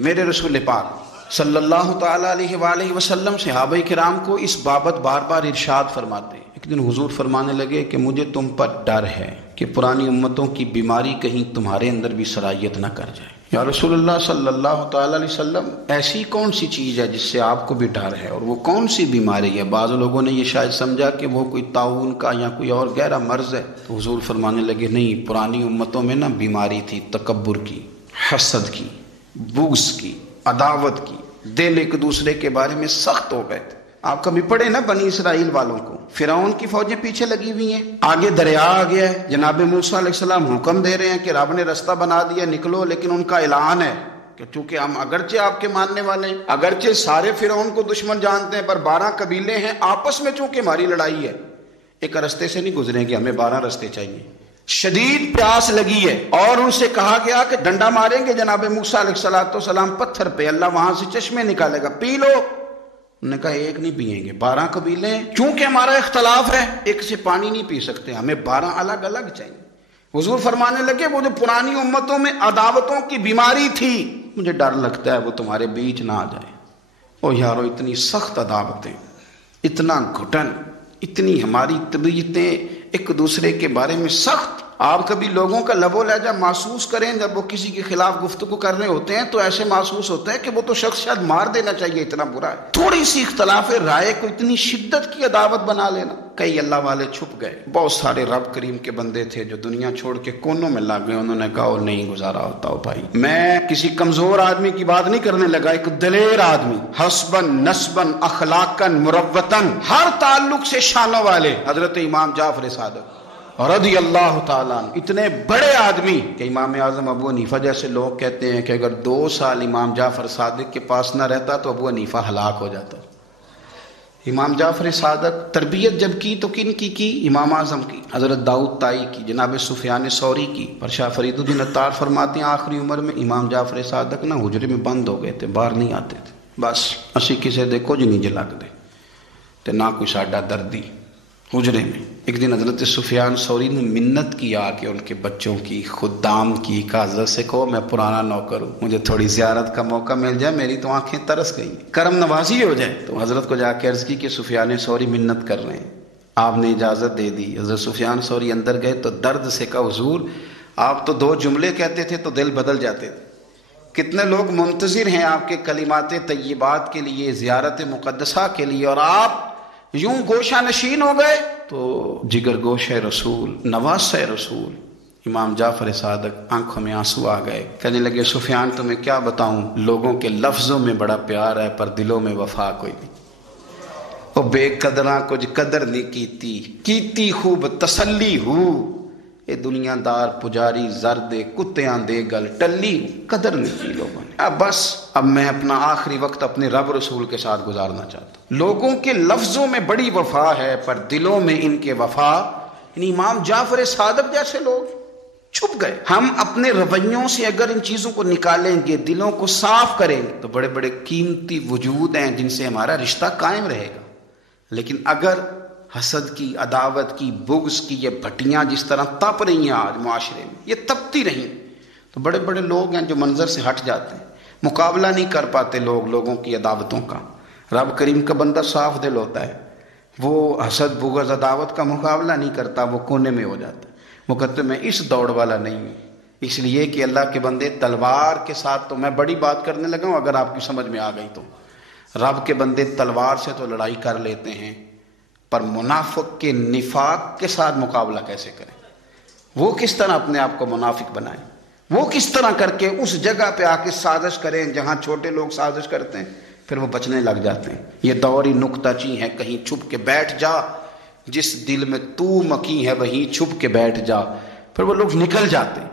میرے رسول پاک صلی اللہ تعالی علیہ وآلہ وسلم صحابہ کرام کو اس بابت بار بار ارشاد فرماتے ہیں۔ ایک دن حضور فرمانے لگے کہ مجھے تم پر ڈر ہے کہ پرانی امتوں کی بیماری کہیں تمہارے اندر بھی سرایت نہ کر جائے۔ یا رسول اللہ صلی اللہ تعالی علیہ وسلم، ایسی کون سی چیز ہے جس سے آپ کو بھی ڈر ہے، اور وہ کون سی بیماری ہے؟ بعض لوگوں نے یہ شاید سمجھا کہ وہ کوئی طاعون کا یا کوئی اور گہرا مرض ہے، تو حضور فرمانے لگے نہیں، پرانی امتوں میں بیماری تھی تکبر کی، حسد کی، بغض کی، عداوت کی، دل ایک دوسرے کے بارے میں سخت ہو گئے تھے۔ آپ کبھی پڑھے نا بنی اسرائیل والوں کو، فرعون کی فوجیں پیچھے لگی ہوئی ہیں، آگے دریا آ گیا ہے، جناب موسیٰ علیہ السلام حکم دے رہے ہیں کہ رب نے رستہ بنا دیا نکلو، لیکن ان کا اعلان ہے کہ چونکہ ہم اگرچہ آپ کے ماننے والے ہیں، اگرچہ سارے فرعون کو دشمن جانتے ہیں، پر 12 قبیلے ہیں، آپس میں چونکہ ہماری لڑائی ہے، ایک رستے سے نہیں گزریں گے، ہمیں 12 رستے چاہیے۔ شدید پیاس لگی ہے اور ان سے کہا گیا کہ ڈنڈا ماریں گے جناب موسیٰ علیہ السلام پتھر پہ، اللہ وہاں سے چشمے نکالے گا، پی لو۔ انہوں نے کہا ایک نہیں پیئیں گے، 12 قبیلے ہیں، چونکہ ہمارا اختلاف ہے ایک سے پانی نہیں پی سکتے، ہمیں 12 الگ الگ چاہیے۔ حضور فرمانے لگے وہ جو پرانی امتوں میں عداوتوں کی بیماری تھی، مجھے ڈر لگتا ہے وہ تمہارے بیچ نہ آ جائے۔ او یارو، اتنی سخت عداوتیں، اتنا گھٹن، اتنی ہماری طبیعتیں ایک دوسرے کے بارے میں سخت۔ آپ کبھی لوگوں کا لب و لہجہ محسوس کریں، جب وہ کسی کے خلاف گفتگو کر رہے ہوتے ہیں تو ایسے محسوس ہوتا ہے کہ وہ تو شخص شاید مار دینا چاہیے، اتنا برا ہے۔ تھوڑی سی اختلاف رائے کو اتنی شدت کی عداوت بنا لینا۔ کئی اللہ والے چھپ گئے، بہت سارے رب کریم کے بندے تھے جو دنیا چھوڑ کے کونوں میں لگ گئے، انہوں نے کہا نہیں گزارا ہوتا ہو بھائی۔ میں کسی کمزور آدمی کی بات نہیں کرنے لگا، ایک دلیر آدمی، حسبن نسبن اخلاقن مروتن، ہر تعلق سے شانوں والے، حضرت امام جعفر صادق رضی اللہ تعالیٰ عنہ، اتنے بڑے آدمی کہ امام اعظم ابو حنیفہ جیسے لوگ کہتے ہیں کہ اگر 2 سال امام جعفر صادق کے پاس نہ رہتا تو ابو حنیفہ ہلاک ہو جاتا۔ امام جعفر صادق تربیت جب کی تو کن کی؟ امام اعظم کی، حضرت داؤد طائی کی، جناب سفیان ثوری کی۔ پر شاہ فرید الدین عطار فرماتے ہیں آخری عمر میں امام جعفر صادق حجرے میں بند ہو گئے تھے، باہر نہیں آتے تھے، بس اسی کسے دیکھو جی نہیں جلگ دے تے نہ کوئی ساڈا دردی حجرے میں۔ ایک دن حضرت سفیان ثوری نے منت کیا کہ ان کے بچوں کی، خدام کی، کہ حضرت سے کہو میں پرانا نوکر ہوں، مجھے تھوڑی زیارت کا موقع مل جائے، میری تو آنکھیں ترس گئی، کرم نوازی ہو جائے۔ تو حضرت کو جا کے عرض کی کہ سفیان ثوری منت کر رہے ہیں، آپ نے اجازت دے دی۔ حضرت سفیان ثوری اندر گئے تو درد سے کہا حضور آپ تو 2 جملے کہتے تھے تو دل بدل جاتے تھے، کتنے لوگ منتظر ہیں آپ کے کلمات طیبات کے لیے، زیارت مقدسہ کے لیے، اور آپ یوں گوشہ نشین ہو گئے۔ تو جگر گوشہ رسول، نواسہ رسول امام جعفر صادق آنکھوں میں آنسو آ گئے، کہنے لگے سفیان تمہیں کیا بتاؤں، لوگوں کے لفظوں میں بڑا پیار ہے پر دلوں میں وفا کوئی نہیں۔ او بے قدراں کچھ قدر نہیں کیتی خوب تسلی ہو، اے دنیا دار پجاری زرد کتیاں دے گل ٹلی، قدر نہیں کی لوگوں نے۔ اب میں اپنا آخری وقت اپنے رب رسول کے ساتھ گزارنا چاہتا ہوں۔ لوگوں کے لفظوں میں بڑی وفا ہے پر دلوں میں ان کے وفا، یعنی امام جعفر صادق جیسے لوگ چھپ گئے۔ ہم اپنے رویوں سے اگر ان چیزوں کو نکالیں گے، دلوں کو صاف کریں گے، تو بڑے بڑے قیمتی وجود ہیں جن سے ہمارا رشتہ قائم رہے گا۔ لیکن اگر حسد کی، عداوت کی، بغض کی یہ بھٹیاں جس طرح تپ رہی ہیں آج معاشرے میں، یہ تپتی رہیں تو بڑے بڑے لوگ ہیں جو منظر سے ہٹ جاتے ہیں، مقابلہ نہیں کر پاتے لوگوں کی عداوتوں کا۔ رب کریم کا بندہ صاف دل ہوتا ہے، وہ حسد بغض عداوت کا مقابلہ نہیں کرتا، وہ کونے میں ہو جاتا ہے، وہ کہتے میں اس دوڑ والا نہیں ہوں۔ اس لیے کہ اللہ کے بندے تلوار کے ساتھ، تو میں بڑی بات کرنے لگا ہوں اگر آپ کی سمجھ میں آ گئی تو، رب کے بندے تلوار سے تو لڑائی کر لیتے ہیں، پر منافق کے نفاق کے ساتھ مقابلہ کیسے کریں؟ وہ کس طرح اپنے آپ کو منافق بنائیں؟ وہ کس طرح کر کے اس جگہ پہ آ کے سازش کریں جہاں چھوٹے لوگ سازش کرتے ہیں، پھر وہ بچنے لگ جاتے ہیں۔ یہ دور ہی نکتہ چی ہے، کہیں چھپ کے بیٹھ جا، جس دل میں تو مکی ہے وہیں چھپ کے بیٹھ جا، پھر وہ لوگ نکل جاتے ہیں۔